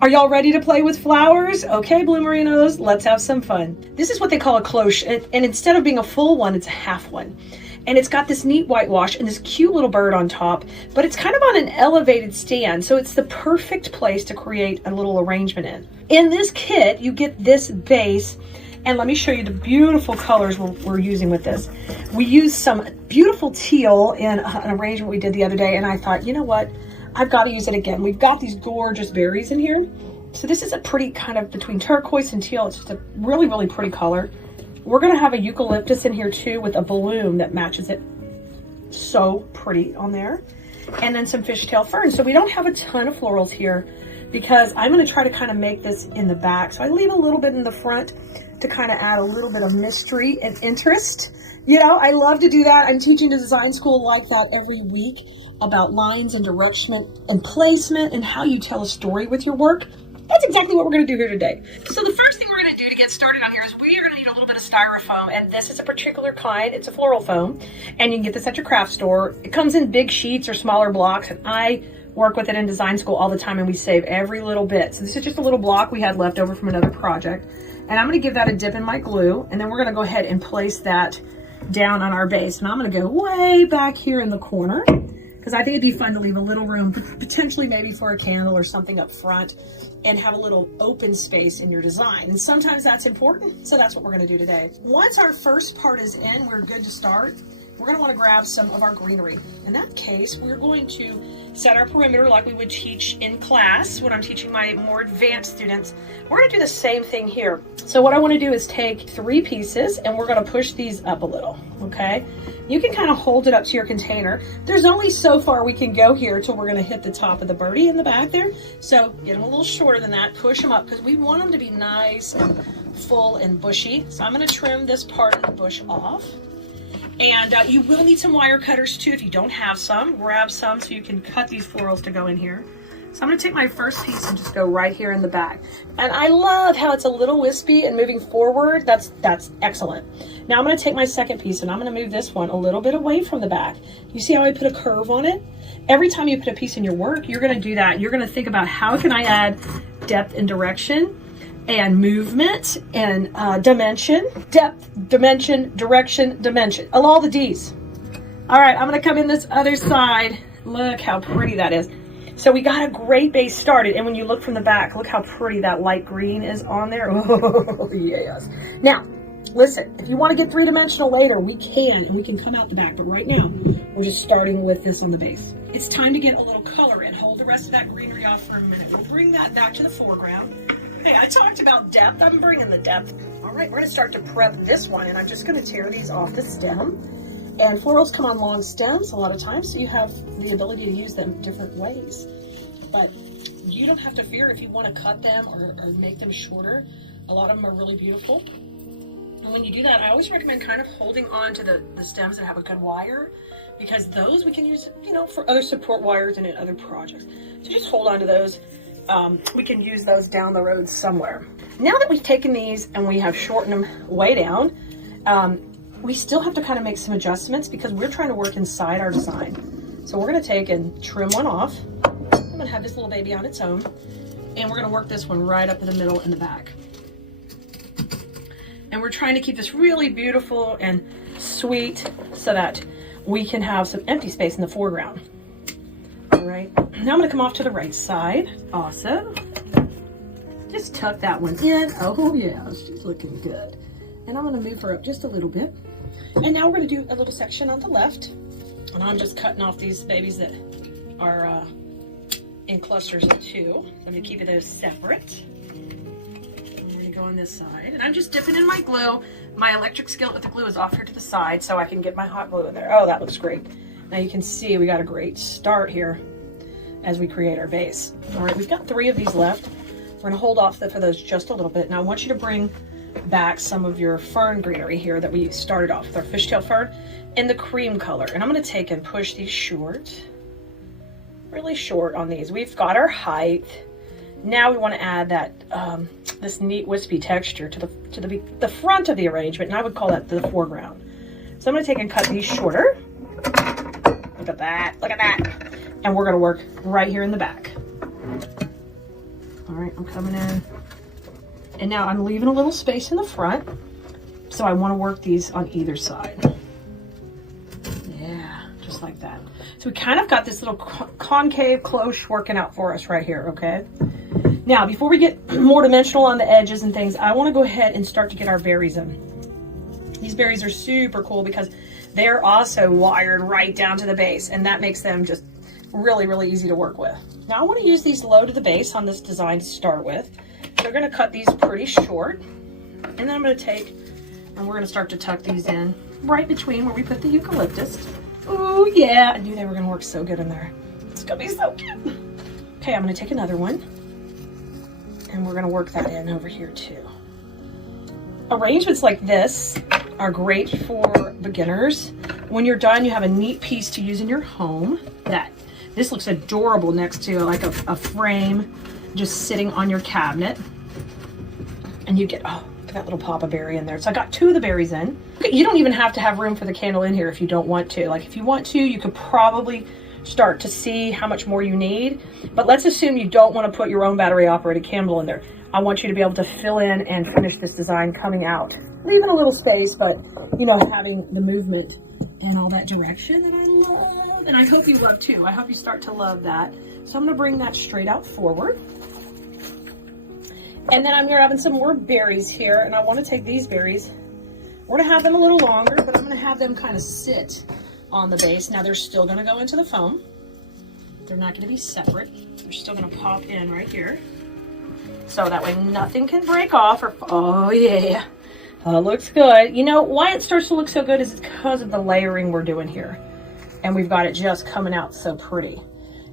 Are y'all ready to play with flowers? Okay, Bloomerinos, let's have some fun. This is what they call a cloche, and instead of being a full one, it's a half one. And it's got this neat whitewash and this cute little bird on top, but it's kind of on an elevated stand, so it's the perfect place to create a little arrangement in. In this kit, you get this base, and let me show you the beautiful colors we're using with this. We used some beautiful teal in an arrangement we did the other day, and I thought, you know what? I've got to use it again. We've got these gorgeous berries in here. So this is a pretty kind of between turquoise and teal. It's just a really, really pretty color. We're going to have a eucalyptus in here too with a bloom that matches it. So pretty on there. And then some fishtail ferns. So we don't have a ton of florals here because I'm going to try to kind of make this in the back. So I leave a little bit in the front to kind of add a little bit of mystery and interest. You know, I love to do that. I'm teaching design school like that every week about lines and direction and placement and how you tell a story with your work. That's exactly what we're going to do here today. So the first thing we're going to do to get started on here is we are going to need a little bit of styrofoam, and this is a particular kind. It's a floral foam, and you can get this at your craft store. It comes in big sheets or smaller blocks, and I work with it in design school all the time, and we save every little bit. So this is just a little block we had left over from another project, and I'm going to give that a dip in my glue, and then we're going to go ahead and place that down on our base. And I'm going to go way back here in the corner because I think it'd be fun to leave a little room, potentially maybe for a candle or something up front, and have a little open space in your design. And sometimes that's important, so that's what we're going to do today. Once our first part is in, we're good to start. We're going to want to grab some of our greenery. In that case, we're going to set our perimeter like we would teach in class when I'm teaching my more advanced students. We're going to do the same thing here. So what I want to do is take 3 pieces and we're going to push these up a little, okay? You can kind of hold it up to your container. There's only so far we can go here till we're going to hit the top of the birdie in the back there. So get them a little shorter than that, push them up because we want them to be nice and full and bushy. So I'm going to trim this part of the bush off. And you will need some wire cutters too. If you don't have some, grab some so you can cut these florals to go in here. So I'm going to take my first piece and just go right here in the back. And I love how it's a little wispy and moving forward. That's excellent. Now I'm going to take my second piece and I'm going to move this one a little bit away from the back. You see how I put a curve on it? Every time you put a piece in your work, you're going to do that. You're going to think about how can I add depth and direction and movement and dimension, depth, dimension, direction, dimension, all the D's. All right, I'm gonna come in this other side. Look how pretty that is. So we got a great base started, and when you look from the back, look how pretty that light green is on there. Oh, yes. Now, listen, if you wanna get 3-dimensional later, we can, and we can come out the back, but right now, we're just starting with this on the base. It's time to get a little color and hold the rest of that greenery off for a minute. We'll bring that back to the foreground. Hey, I talked about depth. I'm bringing the depth. All right, we're going to start to prep this one, and I'm just going to tear these off the stem. And florals come on long stems a lot of times, so you have the ability to use them different ways. But you don't have to fear if you want to cut them or make them shorter. A lot of them are really beautiful. And when you do that, I always recommend kind of holding on to the stems that have a good wire, because those we can use, you know, for other support wires and in other projects. So just hold on to those. We can use those down the road somewhere. Now that we've taken these and we have shortened them way down, we still have to kind of make some adjustments because we're trying to work inside our design. So we're going to take and trim one off. I'm going to have this little baby on its own, and we're going to work this one right up in the middle in the back. And we're trying to keep this really beautiful and sweet so that we can have some empty space in the foreground. All right, now I'm going to come off to the right side. Awesome. Just tuck that one in. Oh yeah, she's looking good. And I'm going to move her up just a little bit. And now we're going to do a little section on the left. And I'm just cutting off these babies that are in clusters of 2. Let me keep those separate. I'm going to go on this side. And I'm just dipping in my glue. My electric skillet with the glue is off here to the side so I can get my hot glue in there. Oh, that looks great. Now you can see we got a great start here as we create our base. All right, we've got 3 of these left. We're going to hold off for those just a little bit. Now I want you to bring back some of your fern greenery here that we started off with, our fishtail fern in the cream color. And I'm going to take and push these short, really short on these. We've got our height. Now we want to add that this neat wispy texture to the front of the arrangement, and I would call that the foreground. So I'm going to take and cut these shorter. Look at that, look at that. And we're going to work right here in the back. All right, I'm coming in. And now I'm leaving a little space in the front. So I want to work these on either side. Yeah, just like that. So we kind of got this little concave cloche working out for us right here, okay? Now, before we get more dimensional on the edges and things, I want to go ahead and start to get our berries in. These berries are super cool because they're also wired right down to the base, and that makes them just really, really easy to work with. Now I want to use these low to the base on this design to start with. So we're going to cut these pretty short, and then I'm going to take, and we're going to start to tuck these in right between where we put the eucalyptus. Oh yeah, I knew they were going to work so good in there. It's going to be so cute. Okay, I'm going to take another one, and we're going to work that in over here too. Arrangements like this are great for beginners. When you're done, you have a neat piece to use in your home. This looks adorable next to like a frame just sitting on your cabinet. And you get, oh, that little pop of berry in there. So I got 2 of the berries in. You don't even have to have room for the candle in here if you don't want to. Like if you want to, you could probably start to see how much more you need. But let's assume you don't want to put your own battery operated candle in there. I want you to be able to fill in and finish this design coming out. Leaving a little space, but you know, having the movement and all that direction that I love. And I hope you love too. I hope you start to love that. So I'm gonna bring that straight out forward. And then I'm grabbing some more berries here, and I wanna take these berries. We're gonna have them a little longer, but I'm gonna have them kind of sit on the base. Now they're still gonna go into the foam. They're not gonna be separate. They're still gonna pop in right here. So that way nothing can break off or, oh yeah. Oh, looks good. You know, why it starts to look so good is because of the layering we're doing here. And we've got it just coming out so pretty.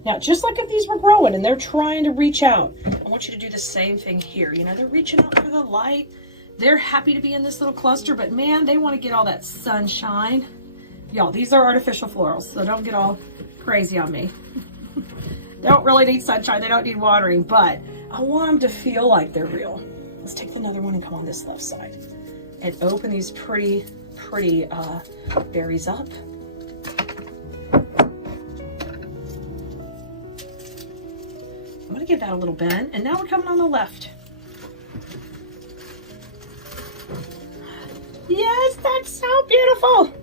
Now, just like if these were growing and they're trying to reach out, I want you to do the same thing here. You know, they're reaching out for the light. They're happy to be in this little cluster, but man, they want to get all that sunshine. Y'all, these are artificial florals, so don't get all crazy on me. They don't really need sunshine. They don't need watering, but I want them to feel like they're real. Let's take another one and come on this left side and open these pretty berries up. I'm gonna give that a little bend, and now we're coming on the left. Yes, that's so beautiful.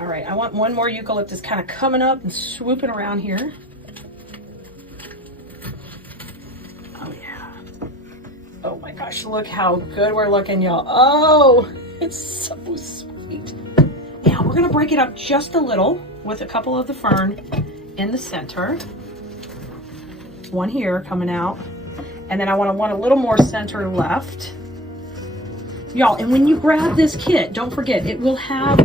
All right, I want one more eucalyptus kind of coming up and swooping around here. Oh yeah. Oh my gosh, look how good we're looking, y'all. Oh, it's so sweet. Now we're gonna break it up just a little with a couple of the fern in the center. One here coming out. And then I want a little more center left. Y'all, and when you grab this kit, don't forget, it will have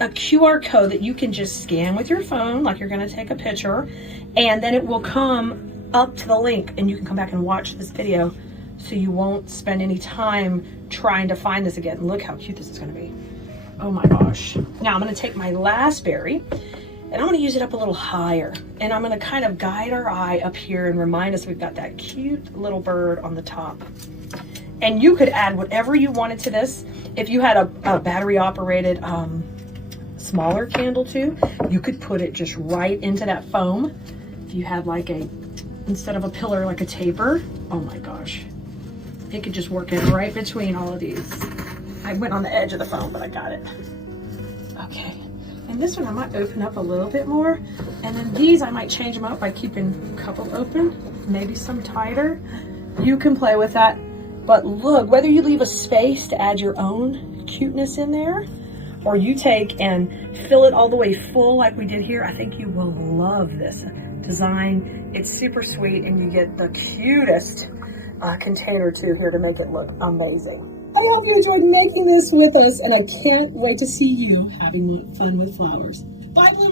a QR code that you can just scan with your phone, like you're gonna take a picture, and then it will come up to the link and you can come back and watch this video so you won't spend any time trying to find this again. Look how cute this is gonna be. Oh my gosh. Now I'm gonna take my last berry and I'm gonna use it up a little higher, and I'm gonna kind of guide our eye up here and remind us we've got that cute little bird on the top. And you could add whatever you wanted to this. If you had a battery operated smaller candle too, you could put it just right into that foam. If you had like instead of a pillar, like a taper, oh my gosh. It could just work in right between all of these. I went on the edge of the foam, but I got it. Okay, and this one I might open up a little bit more. And then these I might change them up by keeping a couple open, maybe some tighter. You can play with that. But look, whether you leave a space to add your own cuteness in there, or you take and fill it all the way full like we did here, I think you will love this design. It's super sweet, and you get the cutest container too here to make it look amazing. I hope you enjoyed making this with us, and I can't wait to see you having fun with flowers. Bye, Blue.